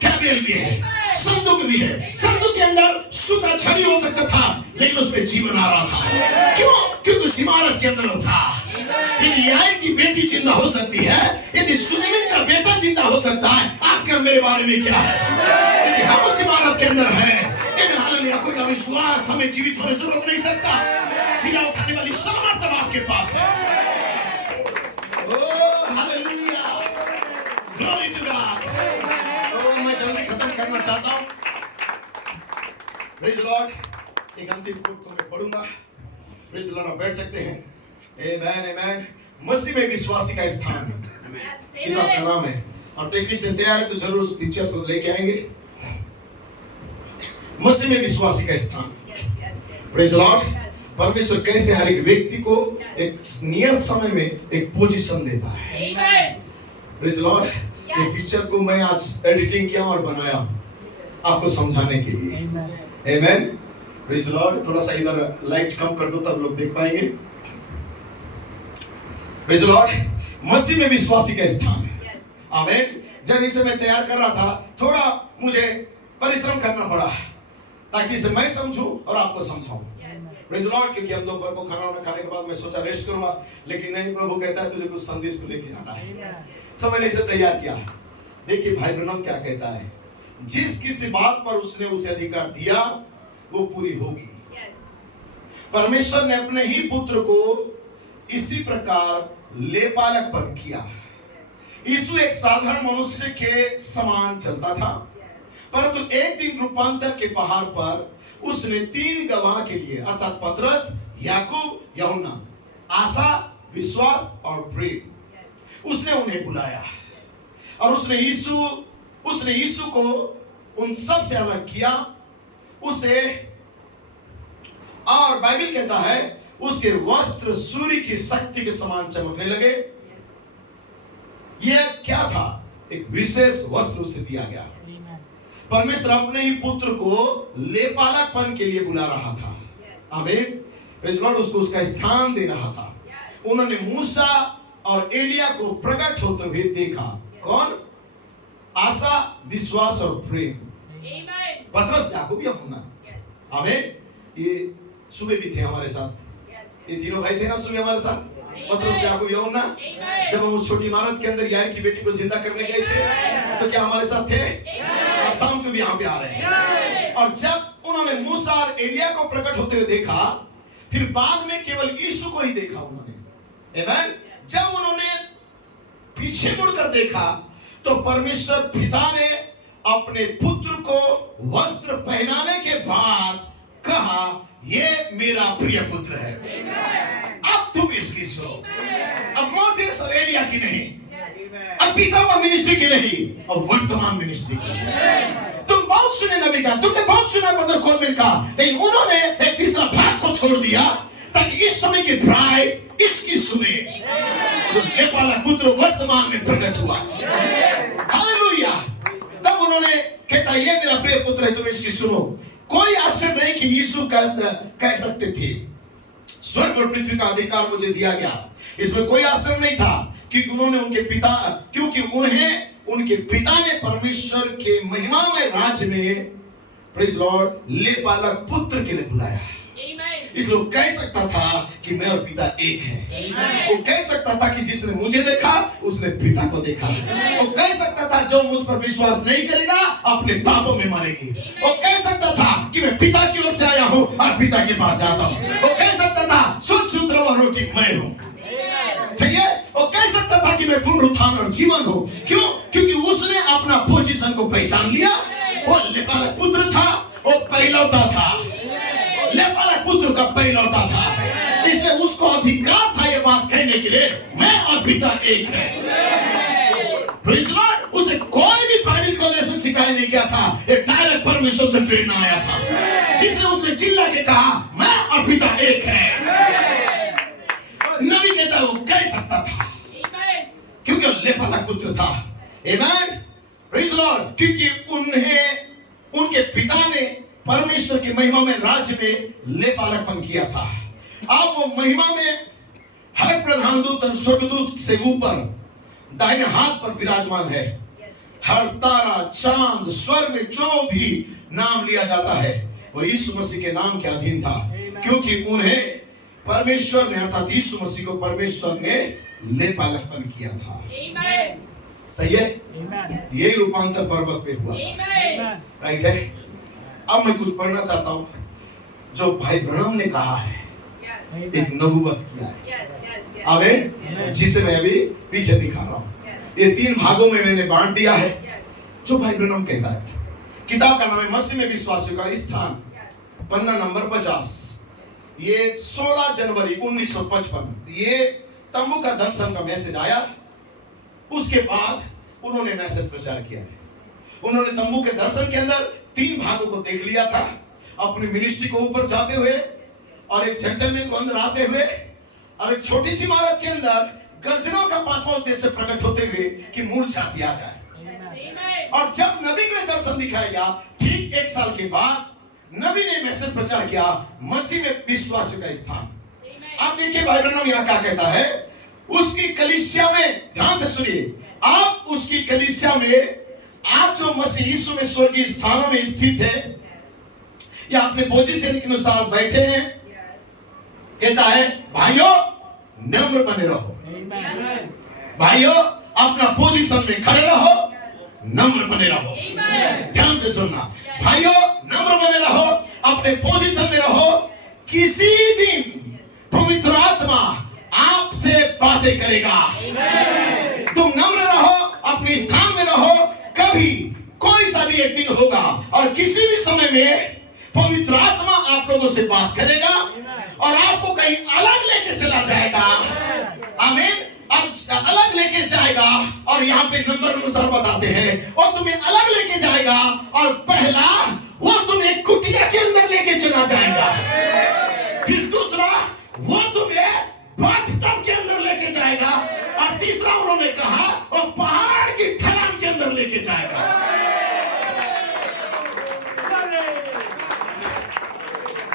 गैब्रिएल भी है, संदूक भी है। संदूक के अंदर सूखा छड़ी हो सकता था, लेकिन उसमें जीवन आ रहा था। क्यों? क्योंकि उस इमारत के अंदर था। यदि याईर की बेटी जिंदा हो सकती है, यदि सुलेमान का बेटा जिंदा हो सकता है, आपके मेरे बारे में क्या है? यदि हम उस इमारत के अंदर हैं, कोई का विश्वास हमें जीवित होने से रोक नहीं सकता। जीना उठाने वाली सामर्थ आपके पास है। Oh hallelujah, glory to God. ओह, मैं जल्दी खत्म करना चाहता हूं। Praise the Lord. एक अंतिम कोट को मैं पढ़ूंगा। प्रेज द लॉर्ड, आप बैठ सकते हैं। आमेन आमेन। मसीह में विश्वासी का स्थान किताब का नाम है, और टेक्नीशियन तैयार है तो जरूर उस पिक्चर्स को लेके आएंगे। मसीह में विश्वासी का स्थान। Praise the Lord. परमेश्वर कैसे हर एक व्यक्ति को एक नियत समय में एक पोजीशन देता है। Praise the Lord. ये पिक्चर को मैं आज एडिटिंग किया और बनाया आपको समझाने के लिए। आमेन। Praise the Lord. थोड़ा सा इधर लाइट कम कर दो तब लोग देख पाएंगे। Praise the Lord. मसीह में विश्वासी का स्थान है। आमेन। जब इसे मैं तैयार कर रहा था, थोड़ा मुझे परिश्रम करना पड़ा ताकि इसे मैं समझूं और आपको समझाऊं। Praise the Lord. क्योंकि हम दोपहर को खाना खाने के बाद मैं सोचा रेस्ट करूंगा, लेकिन नहीं, प्रभु कहता है तुझे कुछ संदेश को लेके आना है। तो मैंने इसे तैयार किया। देखिए भाई ब्रनम क्या कहता है, जिस किसी बात पर उसने उसे अधिकार दिया वो पूरी होगी। परमेश्वर ने अपने ही पुत्र को इसी प्रकार लेपालकपन किया। यीशु एक साधारण मनुष्य के समान चलता था, परंतु एक दिन रूपांतर के पहाड़ पर उसने 3 गवाह के लिए, अर्थात पतरस, याकूब, यूहन्ना, आशा, विश्वास और प्रेम, उसने उन्हें बुलाया, और उसने यीशु को उन सब से अलग किया उसे। और बाइबल कहता है उसके वस्त्र सूर्य की शक्ति के समान चमकने लगे। यह क्या था? एक विशेष वस्त्र उसे दिया गया। परमेश्वर अपने ही पुत्र को लेपालकपन के लिए बुला रहा था। आमीन। Praise the Lord. उसको उसका स्थान दे रहा था। उन्होंने मूसा और एलिया को प्रकट होते हुए देखा। कौन? आशा, विश्वास और प्रेम। पतरस, याकूब, यूहन्ना। आमीन। ये सुबह भी थे हमारे साथ, ये तीनों भाई थे ना सुबह हमारे साथ, पतरस, याकूब, यूहन्ना। जब हम उस छोटी इमारत के अंदर याईर की बेटी को जिंदा करने गए थे, तो क्या हमारे साथ थे? आज शाम को भी यहाँ पे आ रहे हैं। और जब उन्होंने मूसा और एलिया को प्रकट होते हुए देखा, फिर बाद में केवल यीशु को ही देखा उन्होंने। आमीन। जब उन्होंने पीछे मुड़कर देखा तो परमेश्वर पिता ने अपने पुत्र को वस्त्र पहनाने के बाद कहा, ये मेरा प्रिय पुत्र है, अब तुम इसकी सुनो। अब मोजेस और एलिया की नहीं, अब पिता हुआ मिनिस्ट्री की नहीं, अब वर्तमान मिनिस्ट्री की। तुम बहुत सुने नबी का, तुमने बहुत सुना मदर कॉलमेन का, लेकिन उन्होंने एक तीसरा भाग को छोड़ दिया ताकि इस समय की ब्राइड इसकी सुने, जो लेपाला पुत्र वर्तमान में प्रकट हुआ। हालेलुया। तब उन्होंने कहता, ये मेरा प्रिय पुत्र है, तुम इसकी सुनो। कोई आश्चर्य नहीं कि यीशु कह सकते थे, स्वर्ग और पृथ्वी का अधिकार मुझे दिया गया। इसमें कोई आश्चर्य नहीं था, क्योंकि उन्होंने उनके पिता ने परमेश्वर के महिमामय राज्य में, प्रेज़ लॉर्ड, लेपालक पुत्र के लिए बुलाया। इसलिए वो कह सकता था कि मैं और पिता एक हैं। वो कह सकता था कि जिसने मुझे देखा उसने पिता को देखा। वो कह सकता था जो मुझ पर विश्वास नहीं करेगा अपने पापों में मरेगी। वो कह सकता था कि मैं पिता की ओर से आया हूँ और पिता के पास जाता हूँ। वो कह सकता था शुद्ध सूत्र और रोटी मैं हूँ। सही है। वो कह सकता था कि मैं पुनरुत्थान और जीवन हूँ। क्यों? क्योंकि उसने अपना पोजीशन को पहचान लिया। वो लेपालक पुत्र था, वो पहिलौठा था, लेपालक पुत्र का पहिलौठा था। इसलिए उसको अधिकार था ये बात कहने के लिए, मैं और पिता एक है। Praise Lord. उसे कोई भी बाइबल का लेसन सिखाया नहीं गया था, ये डायरेक्ट परमेश्वर से प्रेरणा आया था। इसलिए उसने चिल्ला के कहा, मैं और पिता एक है। नबी कहता है वो कह सकता था क्योंकि लेपालक पुत्र था। आमेन। Praise Lord. क्योंकि उनके पिता ने परमेश्वर की महिमा में राज्य में लेपालकपन किया था। अब वो महिमा में हर प्रधान दूत और स्वर्गदूत से ऊपर दाहिने हाथ पर विराजमान है। हर तारा, चांद, स्वर्ग में जो भी नाम लिया जाता है वो यीशु मसीह के नाम के अधीन था, क्योंकि उन्हें परमेश्वर ने, अर्थात यीशु मसीह को परमेश्वर ने लेपालकपन किया था। सही है। यही रूपांतर पर्वत पे हुआ। राइट है। अब मैं कुछ पढ़ना चाहता हूँ जो भाई ब्रह्म ने कहा है, एक नबूवत किया है। आमीन। जिसे मैं अभी पीछे दिखा रहा हूँ। ये 3 भागों में मैंने बांट दिया है जो भाई ब्रह्म कहता है। किताब का नाम है मसीह में विश्वासियों का स्थान, पन्ना नंबर 50। ये 16 जनवरी 1955 ये तंबू का दर्शन का मैसेज आया। उसके बाद उन्होंने मैसेज प्रचार किया है। उन्होंने तंबू के दर्शन के अंदर 3 भागों को देख लिया था, अपनी मिनिस्ट्री को ऊपर जाते हुए और एक जेंटलमैन को अंदर आते हुए और एक छोटी सी इमारत के अंदर गर्जनों का 5वां उद्देश्य प्रकट होते हुए कि मूल जाति आ जाए। और जब नबी को दर्शन दिखाया गया, ठीक 1 साल के बाद नबी ने मैसेज प्रचार किया, मसीह में विश्वासियों का स्थान। आप देखिए भाई ब्रह्म यहाँ क्या कहता है, उसकी कलीसिया में, ध्यान से सुनिए, आप उसकी कलीसिया में, आप जो मसीह यीशु में स्वर्गीय स्थानों में स्थित है या अपने पोजीशन के अनुसार बैठे हैं, कहता है भाइयों नम्र बने रहो। भाइयों अपना पोजीशन में खड़े रहो, नम्र बने रहो। ध्यान से सुनना, भाइयों नम्र बने रहो, अपने पोजीशन में रहो। किसी दिन पवित्र आत्मा आपसे बातें करेगा। तुम नम्र रहो, अपने स्थान में रहो। कभी कोई सा भी एक दिन होगा और किसी भी समय में पवित्र आत्मा आप लोगों से बात करेगा और आपको कहीं अलग लेके चला जाएगा। आमीन। अब अलग लेके जाएगा और यहाँ पे नंबर अनुसार बताते हैं, और तुम्हें अलग लेके जाएगा और पहला वो तुम्हें कुटिया के अंदर लेके चला जाएगा। फिर दूसरा वो तुम्हें बाथटब के अंदर लेके जाएगा और तीसरा उन्होंने कहा वो पहाड़ की ढलान के अंदर लेके जाएगा।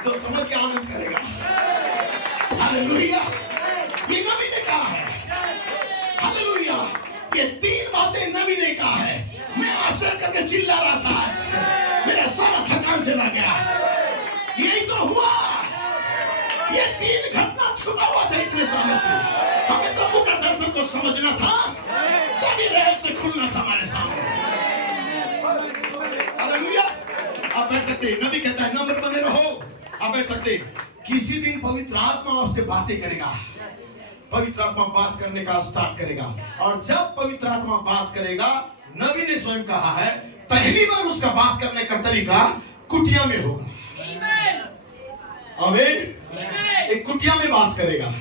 तो समझ के आनंद करेगा। हालेलुया। ये नबी ने कहा है। हालेलुया। ये 3 बातें नबी ने कहा है। मैं आश्चर्य करके चिल्ला रहा था, आज मेरा सारा थकान चला गया। यही तो हुआ। ये 3 घटना छुपा हुआ था इतने सालों से। हमें तंबू का दर्शन को समझना था, तभी रेल से खुलना था हमारे सामने। हालेलुया। आप बैठ सकते हैं। नबी कहता है नम्र बने रहो। आप बैठ सकते हैं। किसी दिन पवित्र आत्मा आपसे बातें करेगा। पवित्र आत्मा बात करने का स्टार्ट करेगा, और जब पवित्र आत्मा बात करेगा नबी ने स्वयं कहा है पहली बार उसका बात करने का तरीका कुटिया में होगा। आमीन। एक कुटिया में बात करेगा।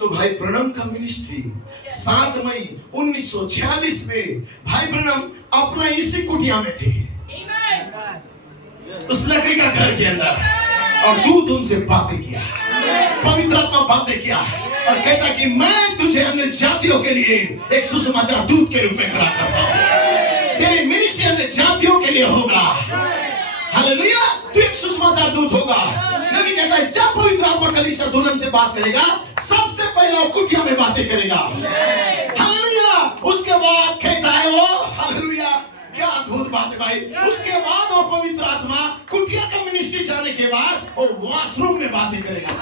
तो भाई ब्रनम का मिनिस्ट्री 7 मई 1946 में भाई ब्रनम अपना इसी कुटिया में थे, उस लकड़ी का घर के अंदर, और दूत उनसे बातें किया, पवित्र आत्मा बातें किया और कहता कि मैं तुझे अन्य जातियों के लिए एक सुसमाचार दूत के रूप में खड़ा करता हूं। तेरी मिनिस्ट्री अन्य जातियों के लिए होगा। हालेलुया। तू एक सुसमाचार दूत होगा। नबी कहता है जब पवित्र आत्मा कलीसिया दुल्हन से बात करेगा सबसे पहले कुटिया में बातें करेगा। हालेलुया। उसके बाद कहता है वो, हालेलुया, क्या अद्भुत बात है भाई। उसके बाद वो पवित्र आत्मा कुटिया का मिनिस्ट्री जाने के बाद वो वॉशरूम में बातें करेगा।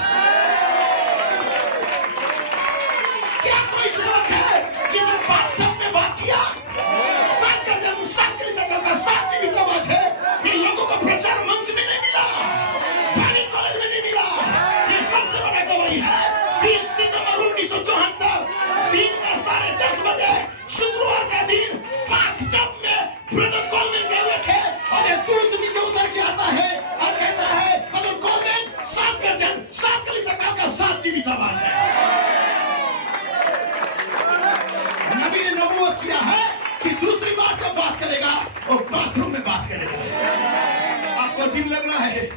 क्या कोई सेवक है जिसने बाथटब में बात किया? 7 का जन्म 7 कलीसिया का 7 जीवित आवाज है। ये लोगों को प्रचार मंच में नहीं मिला, बाइबल कॉलेज में नहीं मिला। ये सबसे बड़ा गवाही है। 20 सितंबर 1974 दिन का 10:30 बजे शुक्रवार का दिन बाथटब में ब्रदर कॉलमैन गए हुए थे और ये दूत नीचे उतर के आता है और कहता है ब्रदर कॉलमैन 7 का जन्म 7 कलीसिया का 7 जीवित आवाज है। नबी ने नबूवत किया है कि दूसरी बार जब बात करेगा वो बाथरूम में बात करेगा। आपको अजीब लग रहा है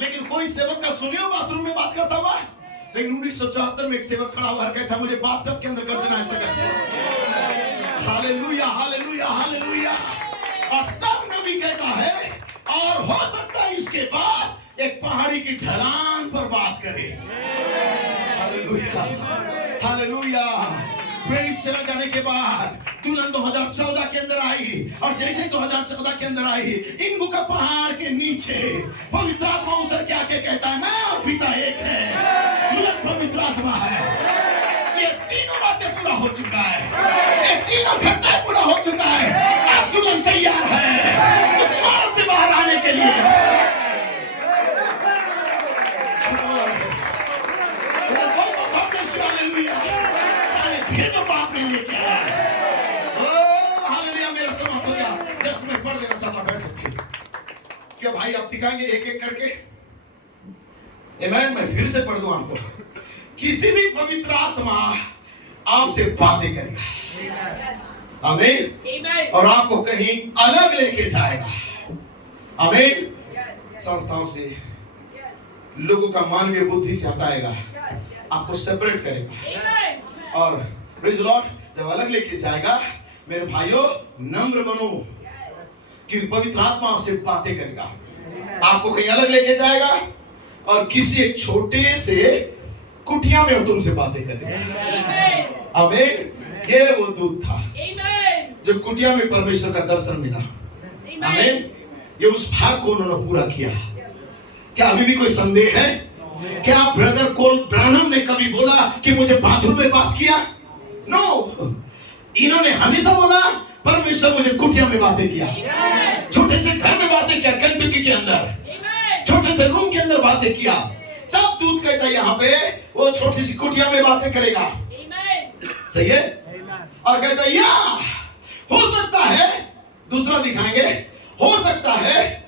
लेकिन कोई सेवक का सुनियो बाथरूम में बात करता हुआ। लेकिन 1974 में एक सेवक खड़ा हुआ कहता मुझे बाथटब के अंदर गर्जनाएं प्रकट। Hallelujah, hallelujah, hallelujah. और तब नबी कहता है और हो सकता है इसके बाद एक पहाड़ी की ढलान पर बात करे। Hallelujah, hallelujah. प्रेरित चला जाने के बाद दुल्हन 2014 के अंदर आई और जैसे 2014 के अंदर आई इनको का पहाड़ के नीचे पवित्र आत्मा उतर के आके कहता है मैं और पिता एक है। दुल्हन पवित्र आत्मा है। ये तीनों बातें पूरा हो चुका है, ये तीनों घटनाएं पूरा हो चुका है। अब दुल्हन तैयार है उस इमारत से बाहर आने के लिए। भेदों को आपने लेके आया है। Oh hallelujah. मेरा समाप्त हो गया। जस्ट मैं पढ़ देना चाहता, बैठ सकते क्या भाई? आप दिखाएंगे एक एक करके? आमीन। मैं फिर से पढ़ दूं आपको। किसी भी पवित्र आत्मा आपसे बातें करेगा। आमीन। और आपको कहीं अलग लेके जाएगा। आमीन। संस्थाओं से, लोगों का मानवीय बुद्धि से हटाएगा, आपको सेपरेट करेगा। और प्रेज़ लॉर्ड, जब अलग लेके जाएगा मेरे भाइयों नम्र बनो क्योंकि पवित्र आत्मा आपसे बातें करेगा। आपको कहीं अलग लेके जाएगा और किसी एक छोटे से कुटिया में तुमसे बातें करेगा। आमीन। ये वो दूत था जो कुटिया में परमेश्वर का दर्शन मिला। आमीन। ये उस भाग को उन्होंने पूरा किया। क्या अभी भी कोई संदेह है? क्या ब्रदर कोल ब्रानम ने कभी बोला कि मुझे बाथरूम में बात किया? नो। इन्होंने हमेशा बोला परमेश्वर मुझे कुटिया में बातें किया, छोटे से घर में बातें किया, केंटकी के अंदर छोटे से रूम के अंदर बातें किया। तब दूत कहता है यहाँ पे वो छोटी सी कुटिया में बातें करेगा। सही है। और कहता है या हो सकता है, दूसरा दिखाएंगे, हो सकता है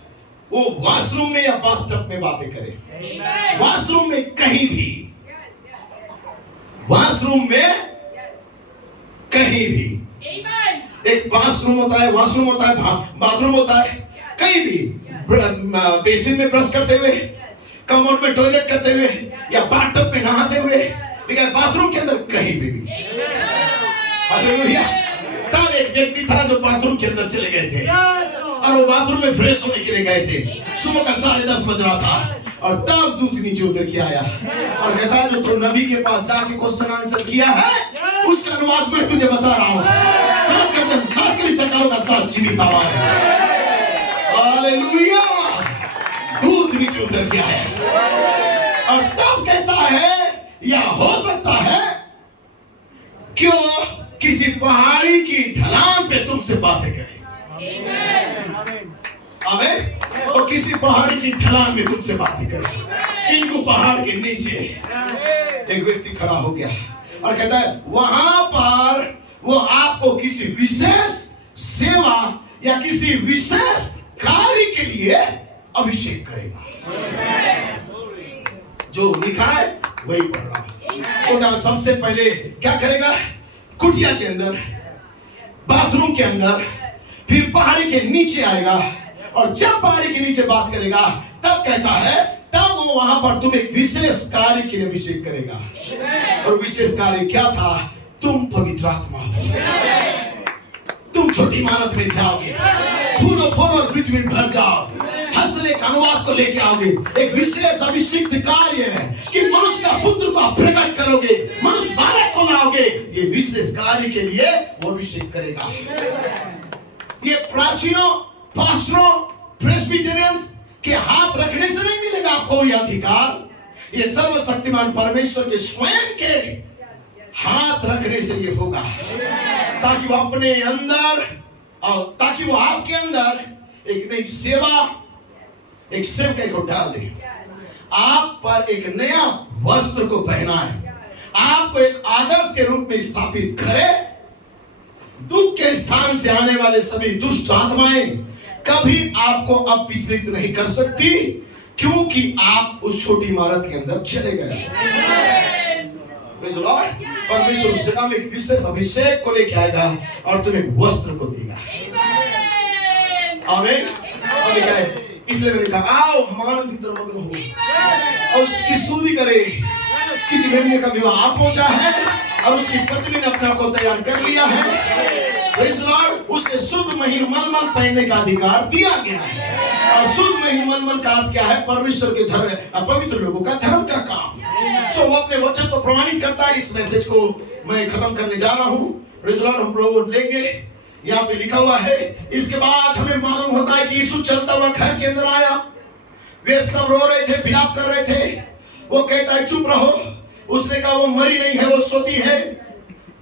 वो वॉशरूम में या बाथटब में बातें करे। वॉशरूम में कहीं भी, वॉशरूम में कहीं भी। एक वॉशरूम होता है, वॉशरूम होता है, बाथरूम होता है, कहीं भी, बेसिन में ब्रश करते हुए, कमोड में टॉयलेट करते हुए या बाथटब में नहाते हुए, लेकिन बाथरूम के अंदर कहीं भी। हालेलुया। तब एक व्यक्ति था जो बाथरूम के अंदर चले गए थे और वो बाथरूम में फ्रेश होने के लिए गए थे। सुबह का 10:30 बज रहा था और तब दूत नीचे उतर के आया और कहता है जो तू नबी के पास जाके क्वेश्चन आंसर किया है उसका अनुवाद मैं तुझे बता रहा हूँ। 7 कलीसियाओं का 7 जीवित आवाज है। हालेलुया। दूत नीचे उतर के आया और तब कहता है या हो सकता है क्यों किसी पहाड़ी की ढलान पे तुमसे बातें करें। आमीन। और किसी पहाड़ी की ढलान में तुमसे बातें करें। इनको पहाड़ के नीचे एक व्यक्ति खड़ा हो गया और कहता है वहां पर वो आपको किसी विशेष सेवा या किसी विशेष कार्य के लिए अभिषेक करेगा। जो लिखा है वही पढ़ रहा हूं। तो सबसे पहले क्या करेगा? कुटिया के अंदर, बाथरूम के अंदर, फिर पहाड़ी के नीचे आएगा, और जब पहाड़ी के नीचे बात करेगा तब कहता है तब वो वहां पर तुम एक विशेष कार्य के लिए अभिषेक करेगा। और विशेष कार्य क्या था? तुम पवित्र आत्मा हो, तुम छोटी इमारत में जाओगे, फूलों फूल और पृथ्वी में भर जाओ, हस्तलेख अनुवाद को लेके आओगे। एक विशेष अभिषेक कार्य है कि मनुष्य का पुत्र को आप प्रकट करोगे, मनुष्य बालक को लाओगे। ये विशेष कार्य के लिए वो अभिषेक करेगा। ये प्राचीनों, पास्टरों, प्रेस्बिटेरियंस के हाथ रखने से नहीं मिलेगा आपको ये अधिकार। ये सर्वशक्तिमान परमेश्वर के स्वयं के हाथ रखने से ये होगा, ताकि वो अपने अंदर और ताकि वो आपके अंदर एक नई सेवा, एक सेवकाई को डाल दे, आप पर एक नया वस्त्र को पहनाए, आपको एक आदर्श के रूप में स्थापित करे। दुख के स्थान से आने वाले सभी दुष्ट आत्माएं कभी आपको अब विचलित नहीं कर सकती, क्योंकि आप उस छोटी इमारत के अंदर चले गए। परमेश्वर उस जगह में एक विशेष अभिषेक को लेके आएगा और तुम्हें वस्त्र को देगा। आमीन। और लिखा है, इसलिए मैंने कहा आओ हम आनंद की तरफ मग्न हो और उसकी स्तुति करें कि मेमने का विवाह आप पहुंचा है और उसकी पत्नी ने अपने आप को तैयार कर लिया है। Praise Lord. उसे शुद्ध महीन मलमल पहनने का अधिकार दिया गया है। और शुद्ध महीन मलमल का अर्थ क्या है? परमेश्वर के धर्म, पवित्र लोगों का धर्म का काम। सो वो अपने वचन को प्रमाणित करता है। इस मैसेज को मैं खत्म करने जा रहा हूँ। Praise Lord. हम प्रभु लेंगे, यहाँ पे लिखा हुआ है। इसके बाद हमें मालूम होता है कि यीशु चलता हुआ घर के अंदर आया। वे सब रो रहे थे, विलाप कर रहे थे। वो कहता है चुप रहो। उसने कहा वो मरी नहीं है, वो सोती है।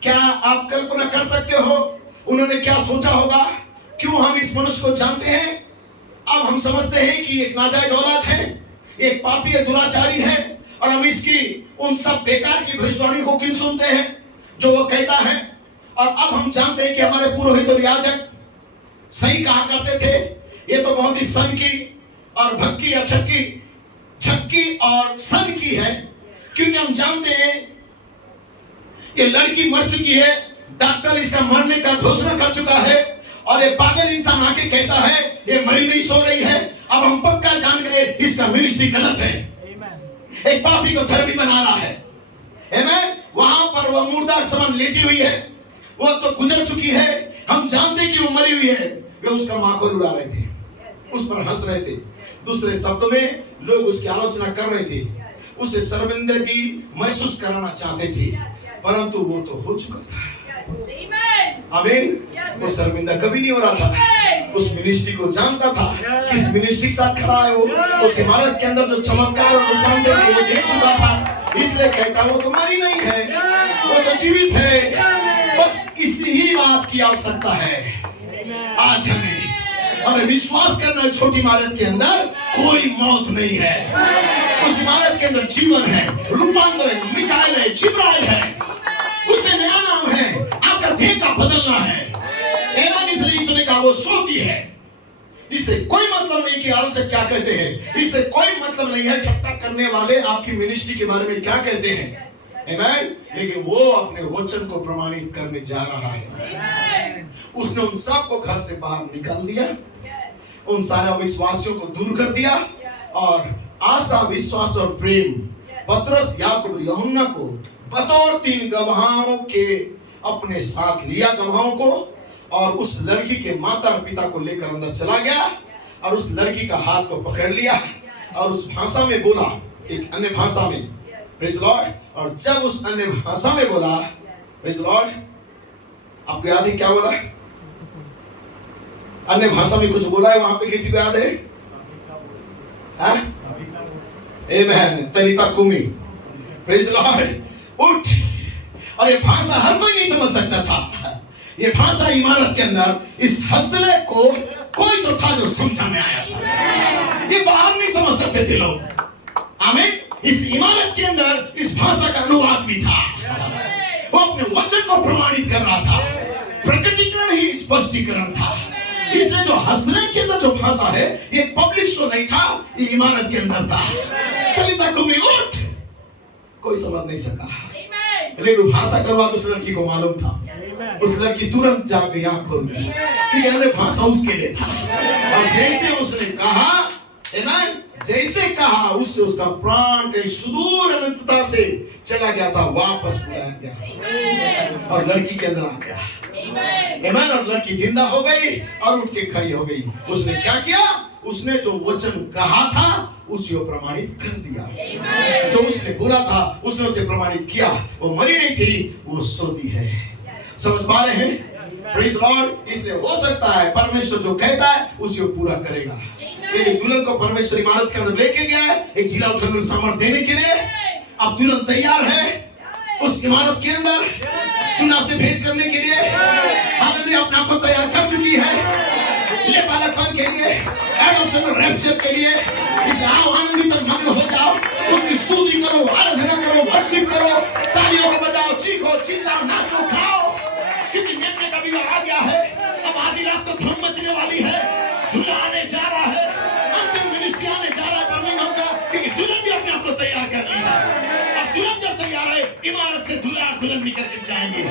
क्या आप कल्पना कर सकते हो उन्होंने क्या सोचा होगा? क्यों हम इस मनुष्य को जानते हैं? अब हम समझते हैं कि एक नाजायज औलाद है, एक पापी है, दुराचारी है, और हम इसकी उन सब बेकार की भविष्यवाणी को क्यों सुनते हैं जो वो कहता है। और अब हम जानते हैं कि हमारे पुरोहित और याजक सही कहा करते थे। ये तो बहुत ही सन की और भक्की या छक्की और सन की है, क्योंकि हम जानते हैं ये लड़की मर चुकी है, डॉक्टर इसका मरने का घोषणा कर चुका है, और ये पागल इंसान आके कहता है ये मरी नहीं, सो रही है। अब हम पक्का जान गए इसका मिनिस्ट्री गलत है। एक पापी को धर्मी बना रहा है। आमीन। वहां पर वो मुर्दा समान लेटी हुई है, वो तो गुजर चुकी है। हम जानते कि वो मरी हुई है। वे उसका माखौल उड़ा रहे थे, उस पर हंस रहे थे। दूसरे शब्दों में लोग उसकी आलोचना कर रहे थे, उसे शर्मिंदगी महसूस कराना चाहते थे, परंतु वो तो हो चुका था। आमीन। वो शर्मिंदा कभी नहीं हो रहा था। उस मिनिस्ट्री को जानता था, किस मिनिस्ट्री के साथ खड़ा है वो। उस इमारत के अंदर जो चमत्कार और रूपांतरण को वो देख चुका था, इसलिए कहता वो तो मरी नहीं है, वो तो जीवित है। बस इसी ही बात की आवश्यकता है। आज हमें विश्वास करना है, छोटी इमारत के अंदर कोई मौत नहीं है। उस इमारत के अंदर जीवन है, रूपांतरण है, मिकाएल है, जिब्राइल है, उसमें नया नाम है। आपका देह का बदलना है। इसलिए यीशु ने कहा वो सोती है। इससे कोई मतलब नहीं कि आलोचक क्या कहते हैं, इससे कोई मतलब नहीं है ठट्टा करने वाले आपकी मिनिस्ट्री के बारे में क्या कहते हैं। आमीन। लेकिन वो अपने वचन को प्रमाणित करने जा रहा है। उसने उन सबको घर से बाहर निकाल दिया, उन सारे अविश्वासियों को दूर कर दिया, और आशा, विश्वास और प्रेम पतरस, याकूब और यूहन्ना को बतौर 3 गवाहों के अपने साथ लिया, गवाहों को, और उस लड़की के माता और पिता को लेकर अंदर चला गया और उस लड़की का हाथ को पकड़ लिया और उस भाषा में बोला, एक अन्य भाषा में। Praise Lord. और जब उस अन्य भाषा में बोला, प्रेज़ लॉर्ड, आपको याद है क्या बोला? अन्य भाषा में कुछ बोला है वहां पे, किसी को याद है? आमेन। तनिता कुमी। Praise Lord. उठ। और ये भाषा हर कोई नहीं समझ सकता था। ये भाषा इमारत के अंदर इस हस्तलेख को कोई तो था जो समझा में आया था। ये बाहर नहीं समझ सकते थे लोग। आमीन। इस इमारत के अंदर इस भाषा का अनुवाद भी था। वो अपने वचन को प्रमाणित कर रहा था। प्रकटीकरण ही स्पष्टीकरण था। इसलिए जो हंसने के अंदर जो भाषा है ये पब्लिक शो नहीं था, ये इमारत के अंदर था। तलिता कुमी उठ, कोई समझ नहीं सका, लेकिन भाषा करवा तो उस लड़की को मालूम था। उस लड़की तुरंत जाग गई, आंख खोल गई, क्योंकि अन्य भाषा उसके लिए था। और जैसे उसने कहा, आमीन, जैसे कहा उससे उसका प्राण कहीं सुदूर अनंतता से चला गया था, वापस बुलाया गया और लड़की के अंदर आ गया। आमीन। और लड़की जिंदा हो गई और उठ के खड़ी हो गई। उसने क्या किया? उसने जो वचन कहा था उसे प्रमाणित कर दिया। जो उसने बोला था उसने उसे प्रमाणित किया। वो मरी नहीं थी, वो सोती है। समझ पा रहे हैं? Praise Lord. इसलिए हो सकता है परमेश्वर जो कहता है उसे पूरा करेगा। यदि दुल्हन को परमेश्वर इमारत के अंदर लेके गया है एक जिला उठाने सामर्थ देने के लिए, अब दुल्हन तैयार है उस इमारत के अंदर दुल्हा से भेंट करने के लिए। हालेलुया, अपने आप को तैयार कर चुकी है लेपालकपन के लिए, एडॉप्शन रैप्चर के लिए। इसलिए आओ, आनंदित और मग्न हो जाओ, उसकी स्तुति करो, आराधना करो, वर्शिप करो, तालियों को बजाओ, चीखो, चिल्लाओ, नाचो, खाओ, क्योंकि मेमने का विवाह आ गया है। अब आधी रात को धूम मचने वाली है। दूल्हा आने जा रहा है, अंतिम मिनिस्ट्री आने जा रहा है बर्मिंघम का, क्योंकि दुल्हन भी अपने आप को तैयार कर ली है। अब दुल्हन जब तैयार है, इमारत से दूल्हा और दुल्हन निकल के जाएंगे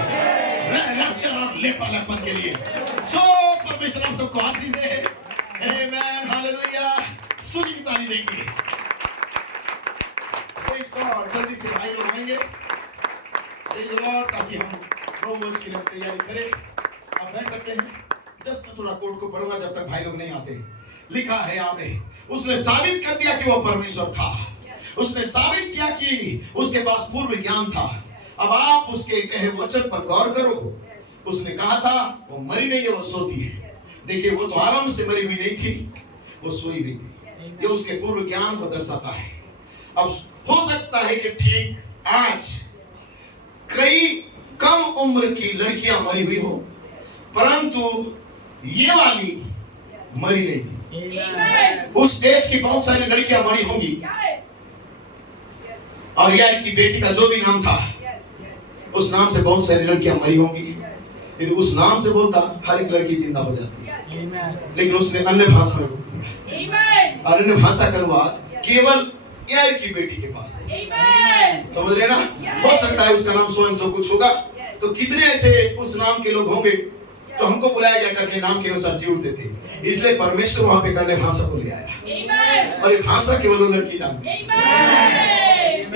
रैप्चर और लेपालकपन के लिए। सो परमेश्वर आप सबको आशीष दे। आमेन, हालेलुया। स्तुति की ताली देंगे। Praise God. जल्दी से भाई लोग आएंगे, प्रेज़ लॉर्ड, ताकि हम प्रोवर्ज के लिए तैयारी करें। आप बैठ सकते हैं। जस्ट थोड़ा कोड को पढ़ूंगा जब तक भाई लोग नहीं आते। लिखा है यहाँ पे, उसने साबित कर दिया कि वो परमेश्वर था। उसने साबित किया कि उसके पास पूर्व ज्ञान था। अब आप उसके कहे वचन पर गौर करो। उसने कहा था वो मरी नहीं है, वो सोती है। देखिए, वो तो आराम से मरी हुई नहीं थी, वो सोई हुई थी। ये उसके पूर्व ज्ञान को दर्शाता है। अब हो सकता है कि ठीक आज कई कम उम्र की लड़कियां मरी हुई हो, परंतु ये वाली मरी नहीं थी। उस एज की बहुत सारी लड़कियां मरी होंगी। और यार की बेटी का जो भी नाम था, उस नाम से बहुत सारी लड़कियां मरी होंगी। यदि उस नाम से बोलता, हर एक लड़की जिंदा हो जाती है। लेकिन उसने अन्य भाषा में बोल दिया, और अन्य भाषा का अनुवाद केवल यार की बेटी के पास था। समझ रहे ना? हो सकता है उसका नाम सो एंड सो कुछ होगा। तो कितने ऐसे उस नाम के लोग होंगे तो हमको बुलाया गया करके नाम के अनुसार जी उठते थे। इसलिए परमेश्वर वहां पे करने भाषा को ले आया, और ये भाषा केवल लड़की जानती।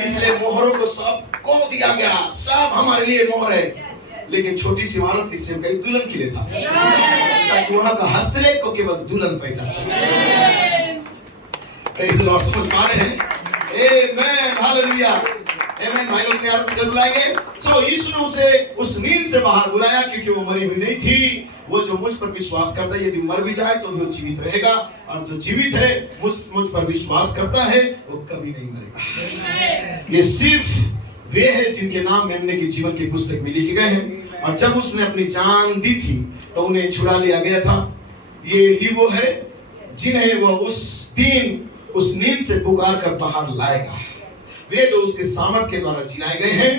इसलिए मोहरों को सबको दिया गया, सब हमारे लिए मोहर है। लेकिन छोटी सी इमारत की सेवकाई दुल्हन के लिए था, ताकि वहां का हस्तलेख को केवल दुल्हन पहचान सके। Praise the Lord. समझ पा रहे हैं? आमेन, हालेलुया। आमेन। भाई लोग तैयार जरूर बुलाएंगे। सो यीशु ने उसे उस नींद से बाहर बुलाया, क्योंकि वो मरी हुई नहीं थी। वो जो मुझ पर विश्वास करता है, यदि मर भी जाए तो भी वो जीवित रहेगा, और जो जीवित है मुझ पर विश्वास करता है वो कभी नहीं मरेगा। ये सिर्फ वे हैं जिनके नाम मेमने की जीवन की पुस्तक में लिखे गए हैं। और जब उसने अपनी जान दी थी तो उन्हें छुड़ा लिया गया था। ये ही वो है जिन्हें वो उस दिन उस नींद से पुकार कर बाहर लाएगा। वे जो उसके सामर्थ के द्वारा जिलाए गए हैं,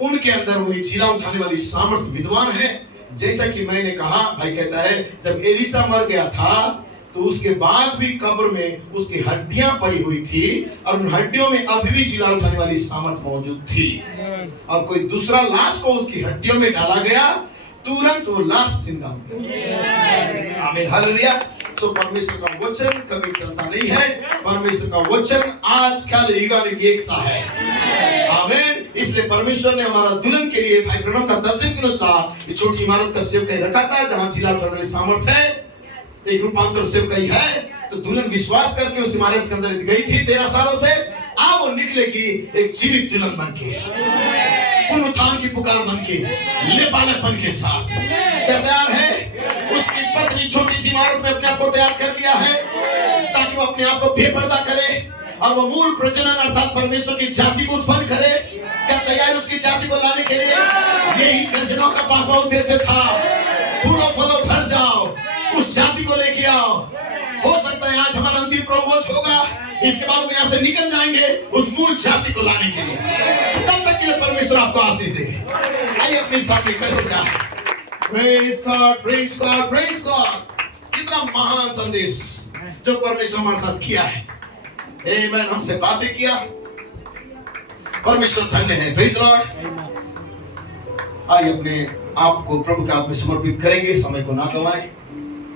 उनके अंदर वही जिला उठाने वाली सामर्थ विद्वान है। जैसा कि मैंने कहा, भाई कहता है जब एलीसा मर गया था तो उसके बाद भी कब्र में उसकी हड्डियां पड़ी हुई थी, और उन हड्डियों में अभी भी जिला उठाने वाली सामर्थ मौजूद थी। और कोई दूसरा लाश को उसकी हड्डियों में डाला गया, तुरंत वो लाश जिंदा हो गया। आमीन, हालेलुया। सो परमेश्वर का वचन कभी टलता नहीं है। परमेश्वर का वचन आज कल युगानुग एक सा है। आमीन। इसलिए परमेश्वर ने हमारा दुल्हन के लिए भाई ब्रह्म का दर्शन के अनुसार ये छोटी इमारत का सेवकाई रखा था, जहां जिला उठाने वाली सामर्थ है, एक रूपांतर सेवकाई है। तो दुल्हन विश्वास करके उस इमारत के अंदर गई थी 13 सालों से। अब वो निकलेगी एक जीवित दुल्हन बनके, पुनरुत्थान की पुकार बनके, लेपालकपन के साथ। क्या तैयार है? उसकी पत्नी छोटी सी इमारत में अपने आप को तैयार कर लिया है, ताकि वो अपने आप को बेपर्दा करे और वो मूल प्रजनन अर्थात परमेश्वर की जाति को उत्पन्न करे। क्या तैयार उसकी जाति को लाने के लिए? यही गर्जनों का 5वां उद्देश्य था, फूलो फलो भर जाओ, उस जाति को लेके आओ। हो सकता है आज हमारा अंतिम प्रभुभोज होगा, इसके बाद में यहाँ से निकल जाएंगे उस मूल जाति को लाने के लिए। तब तक के लिए परमेश्वर आपको आशीष दे। आइए अपने स्थान में खड़े हो जाए। Praise God, praise God, praise God. कितना महान संदेश जो परमेश्वर हमारे साथ किया है। आमेन। हमसे बातें किया, परमेश्वर धन्य है। Praise Lord. आइए अपने आप को प्रभु के हाथ में समर्पित करेंगे, समय को ना गवाएं।